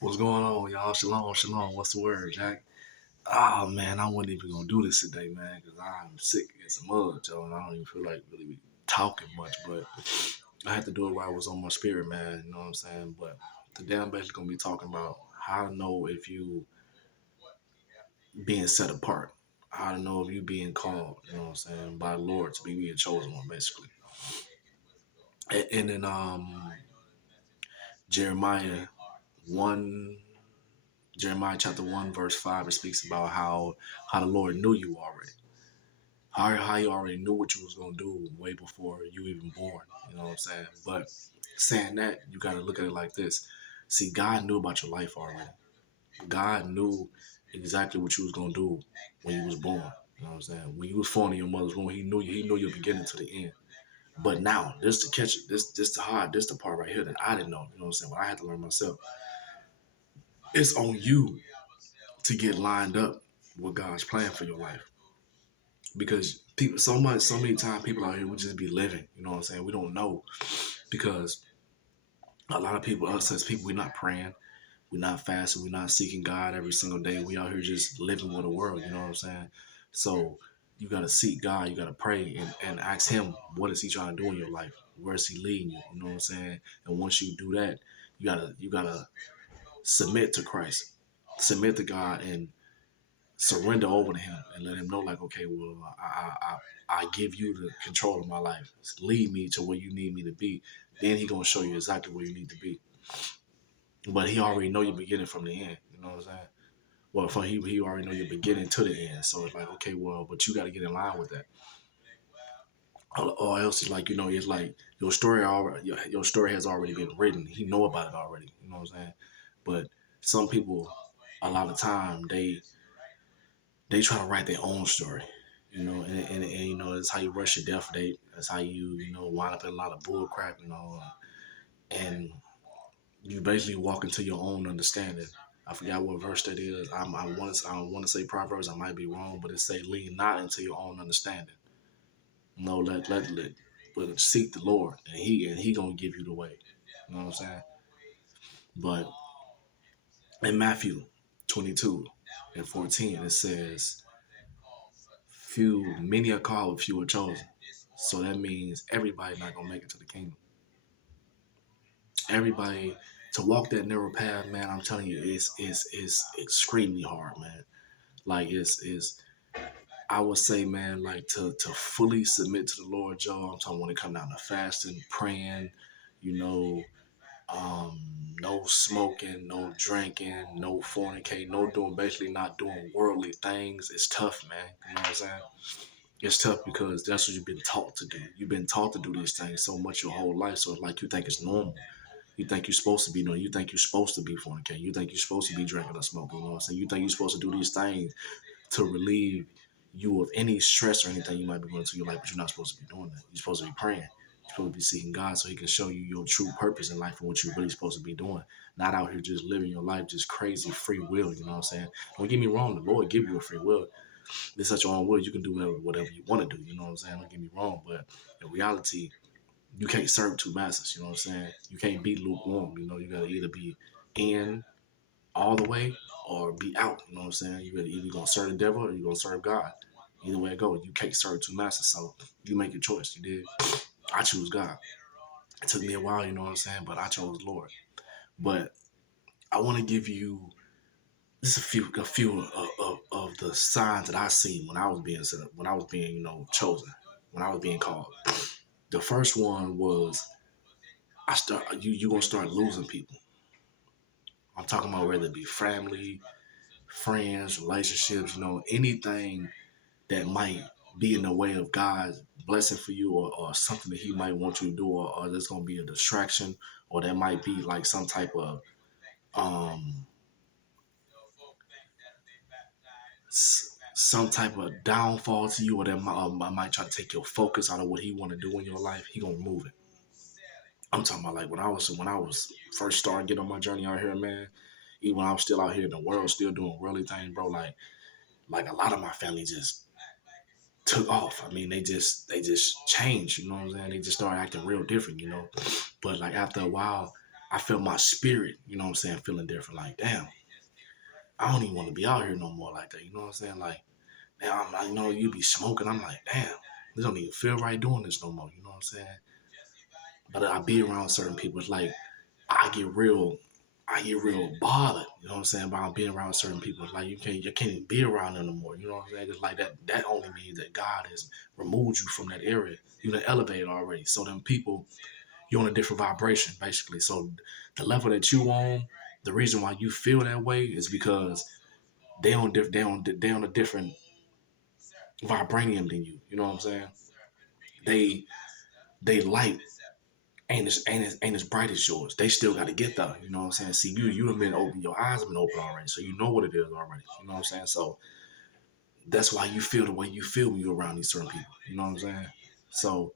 What's going on, y'all? Shalom, shalom. What's the word, Jack? Oh man, I wasn't even gonna do this today, man, because I'm sick as a mug, Joe, and I don't even feel like really talking much. But I had to do it while I was on my spirit, man. You know what I'm saying? But today I'm basically gonna be talking about how to know if you being set apart, how to know if you being called. You know what I'm saying? By the Lord to be being chosen one, basically. And then Jeremiah 1 Jeremiah chapter 1 verse 5, it speaks about how the Lord knew you already. How you already knew what you was gonna do way before you even born. You know what I'm saying? But saying that, you gotta look at it like this. See, God knew about your life already. God knew exactly what you was gonna do when you was born. You know what I'm saying? When you was formed in your mother's womb, he knew your beginning to the end. But now, this to catch it, this the hard, this the part right here that I didn't know. You know what I'm saying? What I had to learn myself. It's on you to get lined up with God's plan for your life. Because people so many times people out here we just be living, you know what I'm saying? We don't know because a lot of people, us as people, we're not praying, we're not fasting, we're not seeking God every single day. We out here just living with the world, you know what I'm saying? So you gotta seek God, you gotta pray and ask him what is he trying to do in your life? Where is he leading you? You know what I'm saying? And once you do that, you gotta submit to Christ, submit to God and surrender over to him and let him know like, okay, well, I give you the control of my life. Lead me to where you need me to be. Then he gonna show you exactly where you need to be. But he already know your beginning from the end. You know what I'm saying? Well, he already know your beginning to the end. So it's like, okay, well, but you got to get in line with that. Or else it's like, it's like your story already, your story has already been written. He know about it already. You know what I'm saying? But some people, a lot of time, they try to write their own story, and it's how you rush your death date. That's how you wind up in a lot of bull crap, and you basically walk into your own understanding. I forgot what verse that is. I want to say Proverbs. I might be wrong, but it say lean not into your own understanding. No, but seek the Lord, and he gonna give you the way. You know what I'm saying? But in Matthew 22:14, it says, many are called, few are chosen. So that means everybody not gonna make it to the kingdom. Everybody to walk that narrow path, man. I'm telling you, it's extremely hard, man. Like it's I would say, man, like to fully submit to the Lord, Joe. I'm talking when it come down to fasting, praying, you know, um, no smoking, no drinking, no fornicating, no doing basically not doing worldly things. It's tough, man. You know what I'm saying? It's tough because that's what you've been taught to do. You've been taught to do these things so much your whole life. So it's like you think it's normal. You think you're supposed to be doing. You think you're supposed to be fornicating. You think you're supposed to be drinking or smoking. You know what I'm saying? You think you're supposed to do these things to relieve you of any stress or anything you might be going through your life, but you're not supposed to be doing that. You're supposed to be praying. You're supposed to be seeking God so he can show you your true purpose in life and what you're really supposed to be doing. Not out here just living your life just crazy free will, you know what I'm saying? Don't get me wrong, the Lord give you a free will. It's such your own will. You can do whatever you want to do, you know what I'm saying? Don't get me wrong, but in reality, you can't serve two masters, you know what I'm saying? You can't be lukewarm, you gotta either be in all the way or be out. You know what I'm saying? You either gonna serve the devil or you gonna serve God. Either way it goes, you can't serve two masters. So you make your choice. You did. I choose God. It took me a while, you know what I'm saying, but I chose Lord. But I want to give you just a few of the signs that I seen when I was being set up, when I was being chosen, when I was being called. The first one was you gonna start losing people. I'm talking about whether it be family, friends, relationships, anything that might be in the way of God's blessing for you or something that he might want you to do or there's going to be a distraction or there might be like some type of um some type of downfall to you or that might try to take your focus out of what he want to do in your life. He gonna remove it. I'm talking about like when I was first starting getting on my journey out here, man. Even when I was still out here in the world, still doing worldly things, bro. Like a lot of my family just took off. I mean, they just changed, you know what I'm saying? They just started acting real different. But like after a while, I felt my spirit, you know what I'm saying, feeling different. Like, damn, I don't even want to be out here no more like that. You know what I'm saying? Like, now I'm like, you know, you be smoking. I'm like, damn, this don't even feel right doing this no more. You know what I'm saying? But I be around certain people. It's like I get real, I get real bothered. You know what I'm saying? About being around certain people. It's like you can't even be around them no more. You know what I'm saying? It's like that. That only means that God has removed you from that area. You done elevated already. So them people, you're on a different vibration, basically. So the level that you on, the reason why you feel that way is because they on a different vibranium than you. You know what I'm saying? They they light ain't as bright as yours. They still got to get there. You know what I'm saying? See, you have been open. Your eyes have been open already, so you know what it is already. You know what I'm saying? So that's why you feel the way you feel when you're around these certain people. You know what I'm saying? So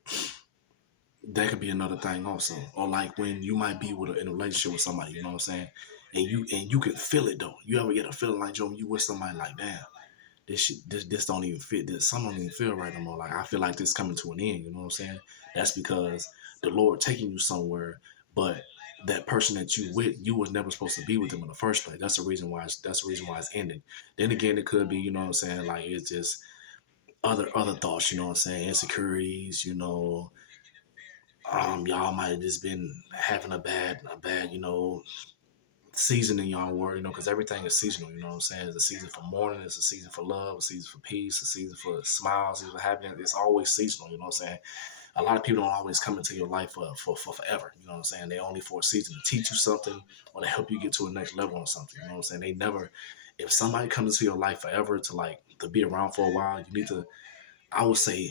that could be another thing also, or like when you might be in a relationship with somebody. You know what I'm saying? And you can feel it though. You ever get a feeling like, Joe, when you with somebody, like, damn, this don't even fit. This some don't even feel right no more. Like, I feel like this coming to an end. You know what I'm saying? That's because the Lord taking you somewhere, but that person that you with, you was never supposed to be with them in the first place. That's the reason why it's ending. Then again, it could be, you know what I'm saying, like it's just other thoughts, you know what I'm saying, insecurities, you know. Y'all might have just been having a bad, you know, season in y'all world, you know, because everything is seasonal, you know what I'm saying? It's a season for mourning, it's a season for love, a season for peace, a season for smiles, a season for happiness. It's always seasonal, you know what I'm saying? A lot of people don't always come into your life for forever, you know what I'm saying? They only for a season to teach you something or to help you get to a next level or something, you know what I'm saying? They never, if somebody comes into your life forever to be around for a while, you need to, I would say,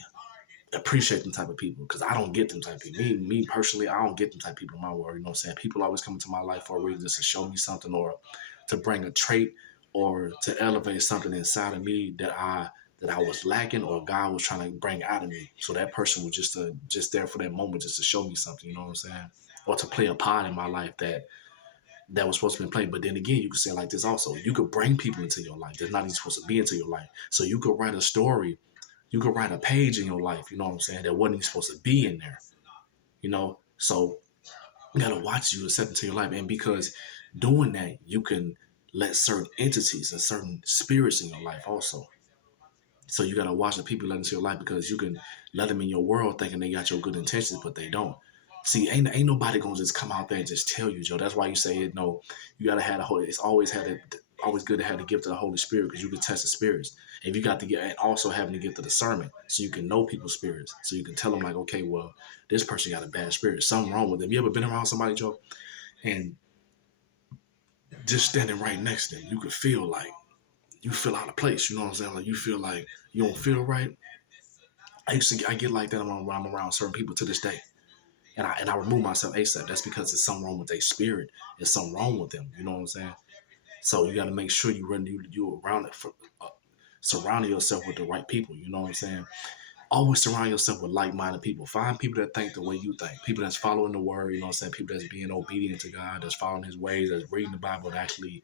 appreciate them type of people, because I don't get them type of people. Me personally, I don't get them type of people in my world. You know what I'm saying? People always come into my life for a reason, just to show me something or to bring a trait or to elevate something inside of me that I was lacking or God was trying to bring out of me. So that person was just there for that moment, just to show me something. You know what I'm saying? Or to play a part in my life that was supposed to be played. But then again, you could say it like this also. You could bring people into your life that's not even supposed to be into your life. So you could write a story, you could write a page in your life, you know what I'm saying, that wasn't even supposed to be in there, you know. So you gotta watch you accept into your life. And because doing that, you can let certain entities and certain spirits in your life also. So you gotta watch the people let into your life, because you can let them in your world thinking they got your good intentions, but they don't. See, ain't nobody gonna just come out there and just tell you, Joe. That's why you say it. No, you gotta have the Holy. It's always good to have the gift of the Holy Spirit, because you can test the spirits. And you got to get, and also having the gift of discernment, so you can know people's spirits, so you can tell them like, okay, well, this person got a bad spirit, something wrong with them. You ever been around somebody, Joe, and just standing right next to them, you could feel like you feel out of place. You know what I'm saying? Like you feel like you don't feel right. I get like that when I'm around certain people to this day, and I remove myself ASAP. That's because there's something wrong with their spirit. There's something wrong with them. You know what I'm saying? So you got to make sure you around it for surrounding yourself with the right people. You know what I'm saying? Always surround yourself with like-minded people. Find people that think the way you think. People that's following the word. You know what I'm saying? People that's being obedient to God, that's following His ways, that's reading the Bible, and actually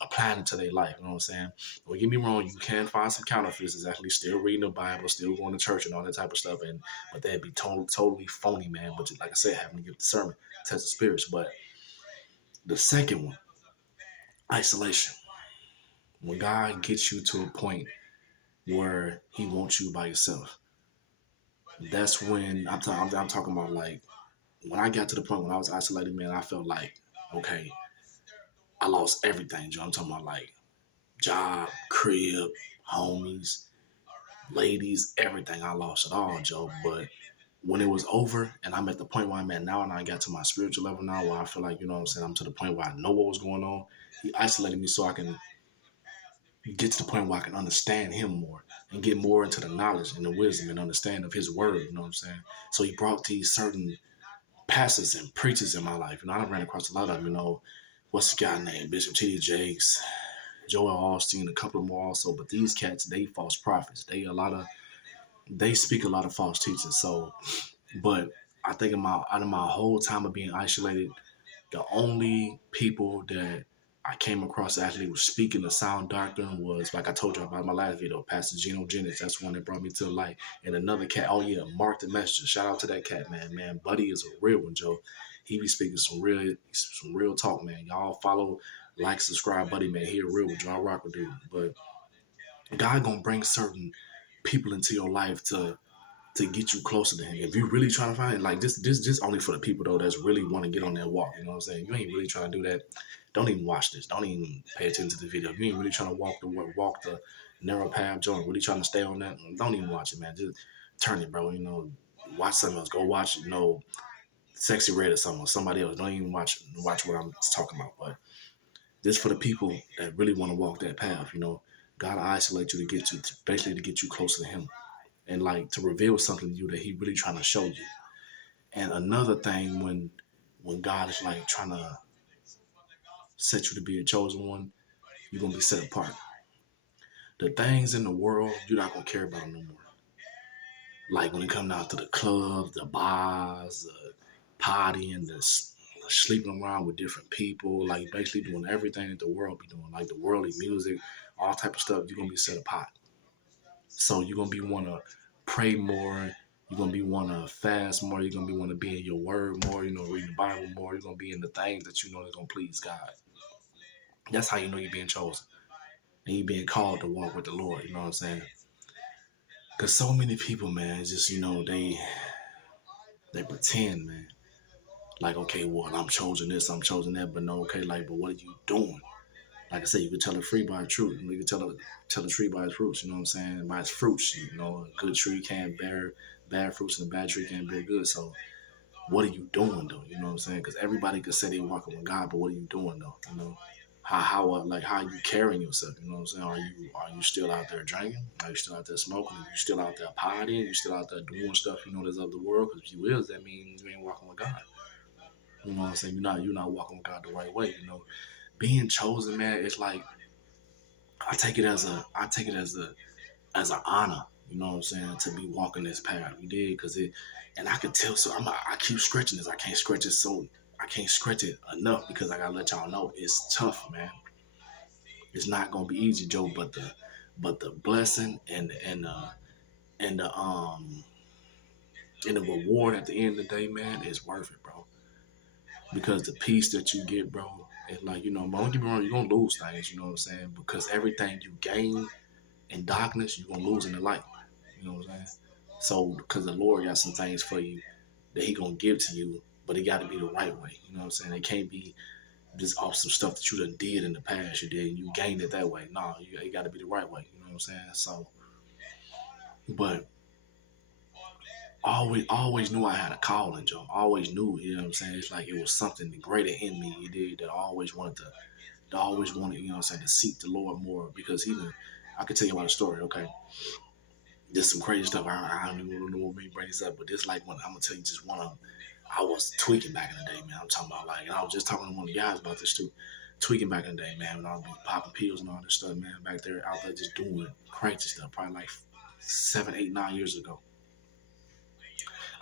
applying it to their life. You know what I'm saying? Don't get me wrong. You can find some counterfeits that's actually still reading the Bible, still going to church, and all that type of stuff. But that'd be totally phony, man. But like I said, having to give discernment, test the spirits. But the second one, isolation. When God gets you to a point where He wants you by yourself, that's when I'm talking about, like, when I got to the point when I was isolated, man, I felt like, okay, I lost everything, Joe. I'm talking about like job, crib, homies, ladies, everything. I lost it all, Joe. But when it was over and I'm at the point where I'm at now, and I got to my spiritual level now, where I feel like, you know what I'm saying, I'm to the point where I know what was going on. He isolated me so I can get to the point where I can understand Him more and get more into the knowledge and the wisdom and understanding of His word. You know what I'm saying? So He brought these certain pastors and preachers in my life. You know, I ran across a lot of them. You know, what's the guy named Bishop T.D. Jakes, Joel Austin, a couple more also. But these cats, they false prophets. They speak a lot of false teachings. So, but I think out of my whole time of being isolated, the only people that I came across that actually was speaking the sound doctrine was, like I told you about in my last video, Pastor Geno Jennings. That's one that brought me to the light. And another cat, oh yeah, Mark the Messenger. Shout out to that cat, man. Man, Buddy is a real one, Joe. He be speaking some real talk, man. Y'all follow, like, subscribe, buddy, man. He a real John Rocker dude. But God gonna bring certain people into your life to get you closer to him. If you really trying to find it, like this only for the people though that's really want to get on that walk. You know what I'm saying? You ain't really trying to do that. Don't even watch this. Don't even pay attention to the video. If you ain't really trying to walk the narrow path, Joe, really trying to stay on that, don't even watch it, man. Just turn it, bro. You know, watch something else. Go watch, Sexy Red or something, or somebody else. Don't even watch what I'm talking about. But this for the people that really want to walk that path. God will isolate you to get you, basically to get you closer to him, and like to reveal something to you that he really trying to show you. And another thing, when God is like trying to set you to be a chosen one, you're gonna be set apart. The things in the world you're not gonna care about no more. Like when it comes down to the clubs, the bars, the partying, the sleeping around with different people, like basically doing everything that the world be doing, like the worldly music, all type of stuff. You're gonna be set apart. So you're gonna be wanna pray more. You're gonna be wanna fast more. You're gonna be wanna be in your word more. Reading the Bible more. You're gonna be in the things that you know that's gonna please God. That's how you know you're being chosen and you're being called to walk with the Lord. You know what I'm saying? Because so many people, man, just they pretend, man. Like, okay, well, I'm chosen this, I'm chosen that, but no, okay, like, but what are you doing? Like I said, you can tell a tree by its fruit. You can tell a tree by its fruits. You know what I'm saying? By its fruits. A good tree can't bear bad fruits, and a bad tree can't bear good. So, what are you doing though? You know what I'm saying? Because everybody could say they're walking with God, but what are you doing though? How are you carrying yourself? You know what I'm saying? Are you still out there drinking? Are you still out there smoking? Are you still out there partying? You still out there doing stuff that's of the world? Because if you is, that means you ain't walking with God. You know what I'm saying? You're not walking with God the right way. Being chosen, man, it's like I take it as an honor. You know what I'm saying? To be walking this path, you did, and I could tell. So I keep stretching this. I can't stretch it enough because I gotta let y'all know it's tough, man. It's not gonna be easy, Joe. But the blessing and the and the reward at the end of the day, man, is worth it, bro. Because the peace that you get, bro, it's like don't get me wrong, you're gonna lose things. You know what I'm saying? Because everything you gain in darkness, you're gonna lose in the light. You know what I'm saying? So, because the Lord got some things for you that he gonna give to you, but it gotta be the right way. You know what I'm saying? It can't be just off some stuff that you done did in the past. You did and you gained it that way. No, it gotta be the right way. You know what I'm saying? So, but always knew I had a calling, Joe. Always knew, you know what I'm saying? It's like it was something greater in me, you did, that I always wanted, you know what I'm saying, to seek the Lord more. Because I could tell you about a story, okay? There's some crazy stuff. I don't even know what made bring this up, but this like one. I'm gonna tell you just one of them. I was tweaking back in the day, man. I'm talking about and I was just talking to one of the guys about this too. Tweaking back in the day, man, when I was popping pills and all this stuff, man. Back there, out there just doing crazy stuff. Probably like 7, 8, 9 years ago.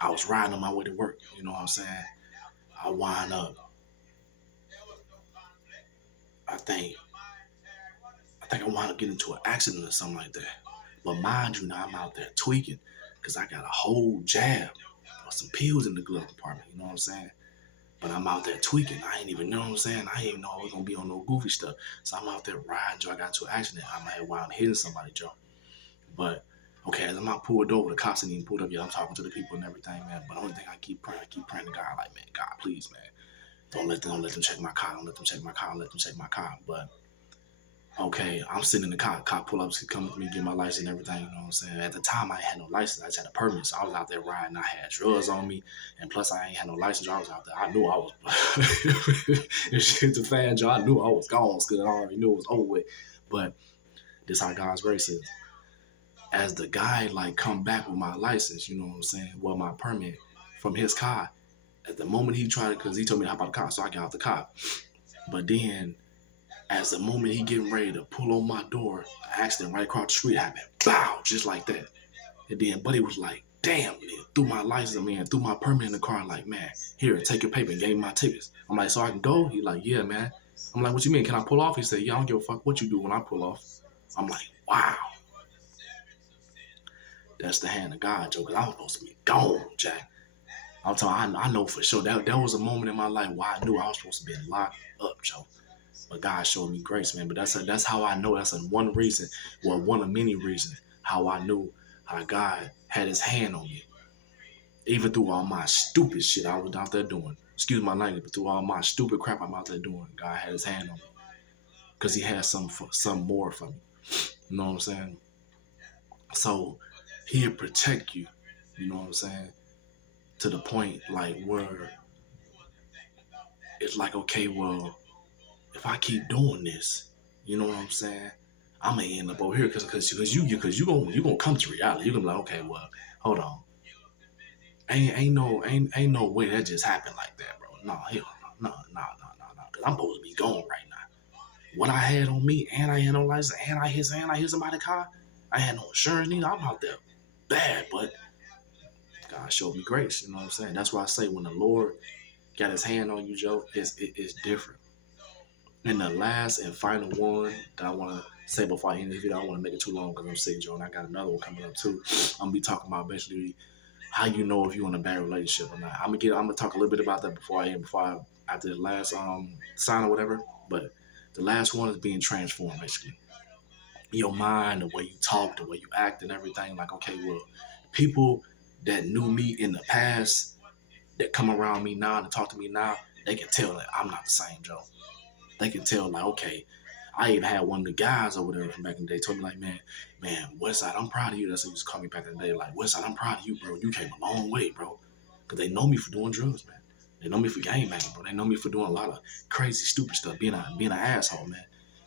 I was riding on my way to work. You know what I'm saying? I wind up. I think I wound up getting into an accident or something like that. But mind you, now I'm out there tweaking because I got a whole jab or some pills in the glove compartment. You know what I'm saying? But I'm out there tweaking. I ain't even know what I'm saying. I ain't even know I was gonna be on no goofy stuff. So I'm out there riding, Joe. I got into an accident. I might have wound hitting somebody, Joe. But okay, as I'm out pulled over, the cops ain't even pulled up yet. I'm talking to the people and everything, man. But the only thing I keep praying to God, like, man, God, please, man, don't let them check my car. Don't let them check my car. Don't let them check my car. But okay, I'm sitting in the car. Cop pull up, come with me, get my license and everything. You know what I'm saying? At the time, I ain't had no license. I just had a permit, so I was out there riding. I had drugs on me, and plus, I ain't had no license. I was out there. I knew I was. If shit's a fan, Joe, I knew I was gone because I already knew it was over with. But this how God's grace is. As the guy come back with my license, you know what I'm saying? Well, my permit from his car. At the moment he tried it, because he told me to hop out the car, so I got out the car. But then, as the moment he getting ready to pull on my door, an accident right across the street happened. Bow, just like that. And then Buddy was like, damn, man, threw my license, man, threw my permit in the car, like, man, here, take your paper, and gave me my tickets. I'm like, so I can go? He like, yeah, man. I'm like, what you mean? Can I pull off? He said, yeah, I don't give a fuck what you do when I pull off. I'm like, wow. That's the hand of God, Joe, because I was supposed to be gone, Jack. I'm talking, I know for sure that was a moment in my life where I knew I was supposed to be locked up, Joe. But God showed me grace, man. But that's how I know. That's one reason, well, one of many reasons how I knew how God had His hand on me, even through all my stupid shit I was out there doing. Excuse my language, but through all my stupid crap I'm out there doing, God had His hand on me because He had some more for me. You know what I'm saying? So He'll protect you. You know what I'm saying? To the point like where it's like, okay, well, if I keep doing this, you know what I'm saying? I'm gonna end up over here because you gonna come to reality. You gonna be like, okay, well, hold on, ain't no way that just happened like that, bro. No, hell no. Cause I'm supposed to be gone right now. What I had on me, and I had no license, and I hit somebody's car. I had no insurance neither. I'm out there bad, but God showed me grace. You know what I'm saying? That's why I say when the Lord got His hand on you, Joe, it's different. And the last and final one that I want to say before I end this video, I don't want to make it too long because I'm sick, Joe, and I got another one coming up too. I'm gonna be talking about basically how you know if you're in a bad relationship or not. I'm gonna talk a little bit about that after the last sign or whatever. But the last one is being transformed, basically. Your mind, the way you talk, the way you act, and everything. Like, okay, well, people that knew me in the past that come around me now and talk to me now, they can tell that I'm not the same, Joe. They can tell, like, okay, I even had one of the guys over there from back in the day told me, like, man, Westside, I'm proud of you. That's what he used to call me back in the day. Like, Westside, I'm proud of you, bro. You came a long way, bro. Because they know me for doing drugs, man. They know me for gangbanging, bro. They know me for doing a lot of crazy, stupid stuff, being an asshole, man.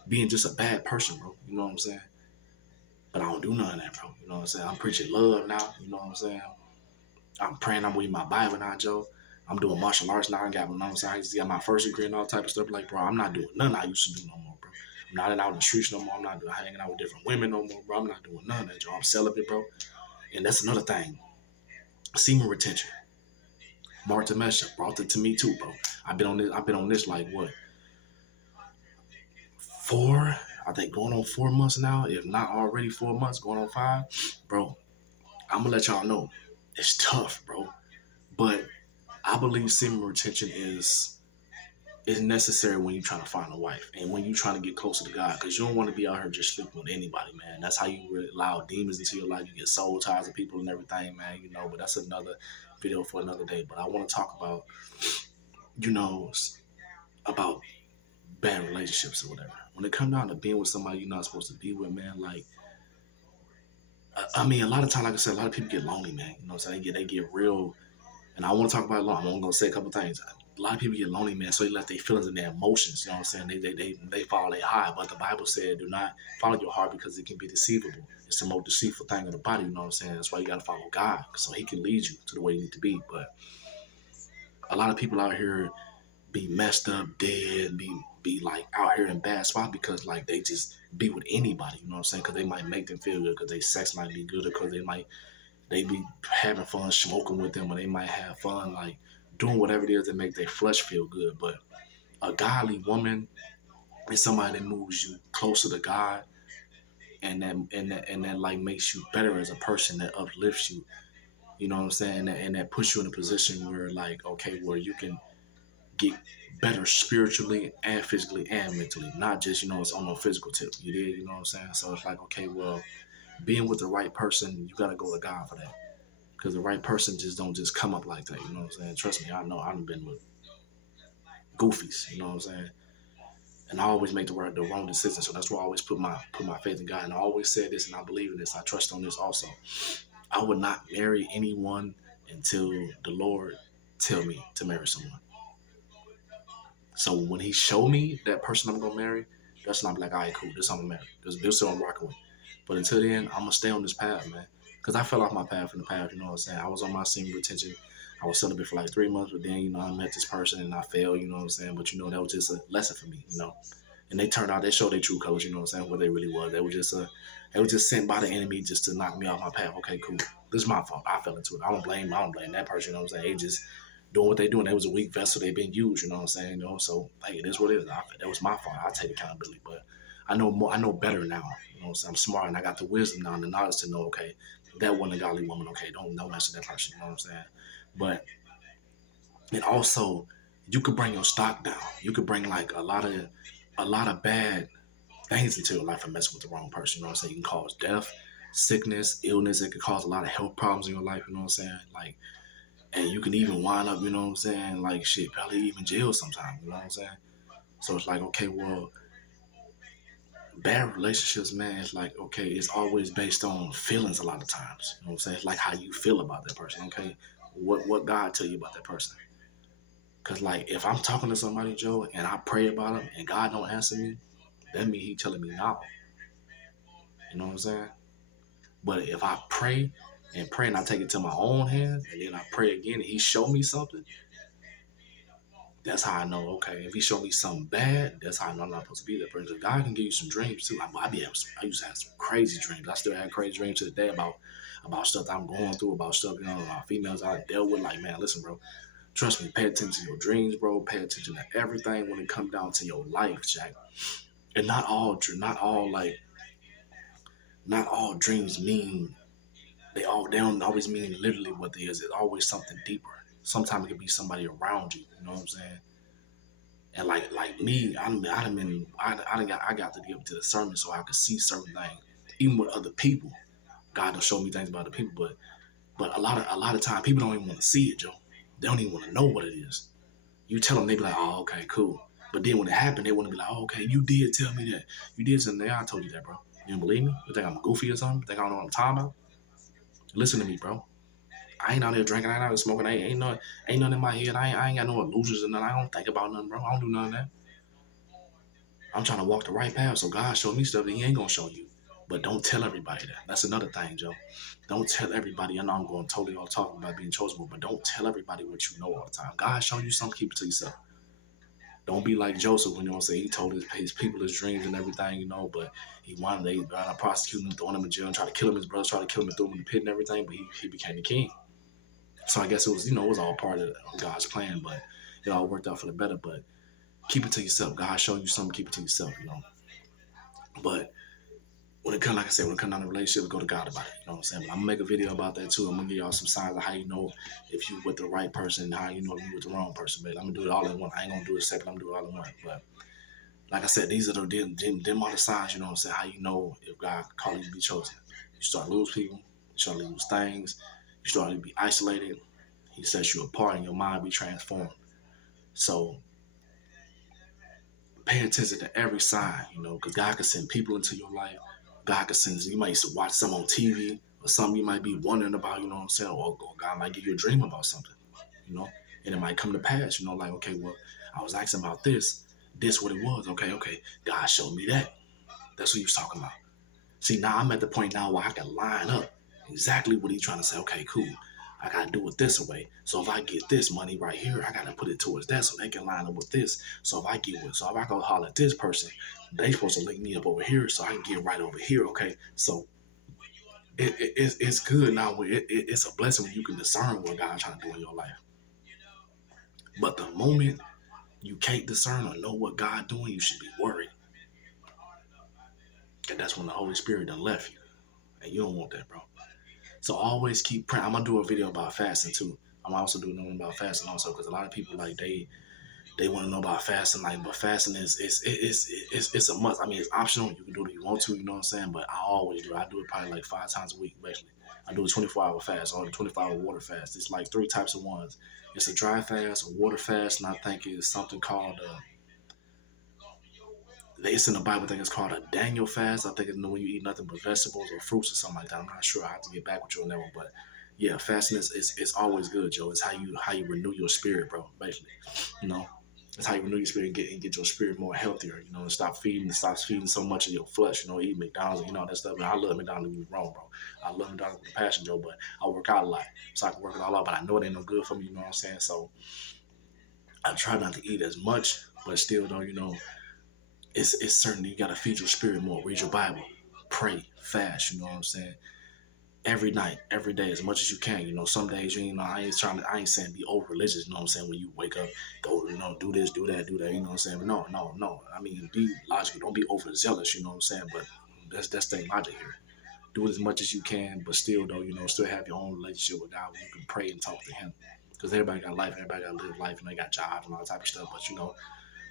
Being just a bad person, bro. You know what I'm saying? But I don't do none of that, bro. You know what I'm saying? I'm preaching love now. You know what I'm saying? I'm praying. I'm reading my Bible now, Joe. I'm doing martial arts now. I got, you know what I'm saying? I used to get my first degree and all type of stuff. Like, bro, I'm not doing nothing I used to do no more, bro. I'm not out in the streets no more. I'm not hanging out with different women no more, bro. I'm not doing none of that, Joe. I'm celibate, bro. And that's another thing. Semen retention. Martha Mesha brought it to me too, bro. I've been on this like what? 4, I think going on 4 months now. If not already 4 months, going on 5. Bro, I'm gonna let y'all know. It's tough, bro. But I believe semen retention is necessary when you're trying to find a wife and when you're trying to get closer to God, because you don't want to be out here just sleeping with anybody, man. That's how you really allow demons into your life. You get soul ties of people and everything, man. You know, but that's another video for another day. But I want to talk about, you know, about bad relationships or whatever. When it comes down to being with somebody you're not supposed to be with, man, like, I mean, a lot of times, like I said, a lot of people get lonely, man. You know what I'm saying? They get real. And I want to talk about it long. I'm only gonna say a couple things. A lot of people get lonely, man, so they let their feelings and their emotions, you know what I'm saying? They follow their heart. But the Bible said, do not follow your heart because it can be deceivable. It's the most deceitful thing in the body, you know what I'm saying? That's why you gotta follow God, so He can lead you to the way you need to be. But a lot of people out here be messed up, dead, be like out here in bad spot because like they just be with anybody, you know what I'm saying? Because they might make them feel good, because their sex might be good, or because they be having fun smoking with them, or they might have fun like doing whatever it is that make their flesh feel good. But a godly woman is somebody that moves you closer to God, and that like makes you better as a person, that uplifts you. You know what I'm saying? And that puts you in a position where like, okay, where you can get better spiritually and physically and mentally, not just, you know, it's on a physical tip. You know what I'm saying? So it's like, okay, well, being with the right person, you gotta go to God for that. Because the right person just don't just come up like that. You know what I'm saying? Trust me, I know I've been with goofies. You know what I'm saying? And I always make the wrong decision. So that's why I always put my faith in God. And I always say this, and I believe in this. I trust on this also. I would not marry anyone until the Lord tell me to marry someone. So when He showed me that person I'm gonna marry, that's when I'm like, all right, cool. This I'm gonna marry. This who I'm rocking with. But until then, I'm gonna stay on this path, man. Because I fell off my path in the past, you know what I'm saying? I was on my semen retention. I was celibate for like 3 months, but then, you know, I met this person and I failed, you know what I'm saying? But, you know, that was just a lesson for me, you know? And they showed their true colors, you know what I'm saying? What they really was. They were just sent by the enemy just to knock me off my path. Okay, cool. This is my fault. I fell into it. I don't blame that person, you know what I'm saying? They just doing what they doing. They was a weak vessel. They been used, you know what I'm saying? You know, so hey, it is what it is. That was my fault. I take accountability. But I know more. I know better now. You know what I'm saying? I'm smart and I got the wisdom now and the knowledge to know, okay, that wasn't a godly woman. Okay, don't mess with that person. You know what I'm saying? But And also, you could bring your stock down. You could bring like a lot of bad things into your life for messing with the wrong person. You know what I'm saying? You can cause death, sickness, illness. It could cause a lot of health problems in your life. You know what I'm saying? Like, and you can even wind up, you know what I'm saying? Like, shit, probably even jail sometimes. You know what I'm saying? So it's like, okay, well, bad relationships, man, it's like, okay, it's always based on feelings a lot of times. You know what I'm saying? It's like how you feel about that person, okay? What God tell you about that person. Cause like if I'm talking to somebody, Joe, and I pray about him and God don't answer me, that means he telling me no. You know what I'm saying? But if I pray and I take it to my own hands and then I pray again and he show me something, that's how I know, okay, if he show me something bad, that's how I know I'm not supposed to be that person. God can give you some dreams too. I used to have some crazy dreams. I still have crazy dreams to the day about stuff that I'm going through, about stuff, about females I dealt with. Like, man, listen, bro, trust me, pay attention to your dreams, bro. Pay attention to everything when it comes down to your life, Jack. And not all dreams mean they don't always mean literally what it is. It's always something deeper. Sometimes it could be somebody around you. You know what I'm saying? And like me, I got to be able to discern so I could see certain things, even with other people. God will show me things about other people, but a lot of time people don't even want to see it, Joe. They don't even want to know what it is. You tell them, they be like, oh, okay, cool. But then when it happened, they want to be like, oh, okay, you did tell me that. You did something. I told you that, bro. You don't believe me? You think I'm goofy or something? You think I don't know what I'm talking about? Listen to me, bro. I ain't out there drinking. I ain't out there smoking. Ain't nothing in my head. I ain't got no illusions or nothing. I don't think about nothing, bro. I don't do none of that. I'm trying to walk the right path. So God showed me stuff that He ain't gonna show you. But don't tell everybody that. That's another thing, Joe. Don't tell everybody. I know I'm going totally off talking about being chosen, but don't tell everybody what you know all the time. God showed you something, keep it to yourself. Don't be like Joseph when you know say he told his people his dreams and everything, but he wanted they to prosecute him, throwing him in jail, and try to kill him. His brothers tried to kill him and throw him in the pit and everything, but he became the king. So I guess it was it was all part of God's plan, but it all worked out for the better. But keep it to yourself. God showed you something, keep it to yourself. But when it comes, like I said, when it comes down to relationships, go to God about it. You know what I'm saying? But I'm gonna make a video about that too. I'm gonna give y'all some signs of how you know if you with the right person, how you know if you with the wrong person. But I'm gonna do it all in one. I ain't gonna do it separate. I'm gonna do it all in one. But like I said, these are them are the signs. You know what I'm saying? How you know if God called you to be chosen. You start to lose people. You start to lose things. You start to be isolated. He sets you apart, and your mind be transformed. So pay attention to every sign, because God can send people into your life. God can send you might watch some on TV or something you might be wondering about, you know what I'm saying? Or God might give you a dream about something, you know, and it might come to pass, like, okay, well, I was asking about this what it was. Okay, God showed me that. That's what he was talking about. See, now I'm at the point now where I can line up exactly what he's trying to say. Okay, cool. I gotta do it this way. So if I get this money right here, I gotta put it towards that so they can line up with this. So if I go holler at this person, they supposed to link me up over here so I can get right over here. Okay, so it's good now. It's a blessing when you can discern what God's trying to do in your life. But the moment you can't discern or know what God doing, you should be worried. And that's when the Holy Spirit done left you. And you don't want that, bro. So always keep praying. I'm gonna do a video about fasting too. I'm also doing one about fasting also because a lot of people like they want to know about fasting. Like, but fasting it's a must. I mean, it's optional. You can do it if you want to. You know what I'm saying? But I always do. I do it probably like 5 times a week, basically. I do a 24-hour fast or a 24-hour water fast. It's like 3 types of ones. It's a dry fast, a water fast, and I think it's something called. It's in the Bible. I think it's called a Daniel fast. I think it's when you eat nothing but vegetables or fruits or something like that. I'm not sure. I have to get back with you on that one, but yeah, fasting is always good, Joe. It's how you renew your spirit, bro. Basically, you know, it's how you renew your spirit and get your spirit more healthier. And stop feeding so much of your flesh. Eat McDonald's and that stuff. And I love McDonald's. Don't get me wrong, bro. I love McDonald's with a passion, Joe. But I work out a lot, so I can work it all out. But I know it ain't no good for me. You know what I'm saying? So I try not to eat as much, but still, though, it's certainly you gotta feed your spirit more. Read your Bible, pray, fast. You know what I'm saying? Every night, every day, as much as you can. Some days I ain't saying be over religious. You know what I'm saying? When you wake up, go, do this, do that, do that. You know what I'm saying? But no. I mean, be logical. Don't be overzealous. You know what I'm saying? But that's the logic here. Do it as much as you can, but still though, still have your own relationship with God where you can pray and talk to Him. because everybody got life, everybody got to live life, and they got jobs and all that type of stuff. But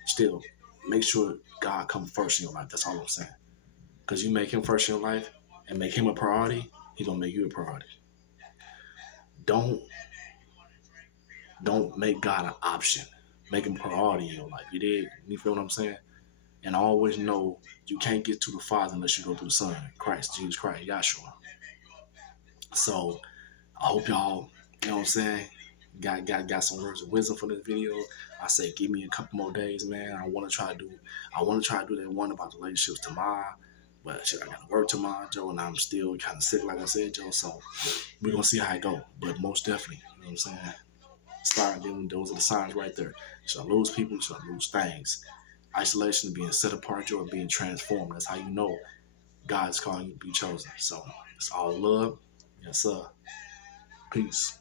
still, make sure God come first in your life. That's all I'm saying. Because you make Him first in your life and make Him a priority, He gonna make you a priority. Don't make God an option. Make Him a priority in your life. You did? You feel what I'm saying? And always know you can't get to the Father unless you go through the Son, Christ, Jesus Christ, Yahshua. So I hope y'all, you know what I'm saying, got some words of wisdom for this video. I say give me a couple more days, man. I want to try to do that one about the relationships tomorrow. But shit, I gotta work tomorrow, Joe, and I'm still kind of sick, like I said, Joe. So we're gonna see how it go. But most definitely, you know what I'm saying? Start doing those are the signs right there. Should I lose people? Should I lose things? Isolation, being set apart, Joe, being transformed. That's how you know God's calling you to be chosen. So it's all love. Yes, sir. Peace.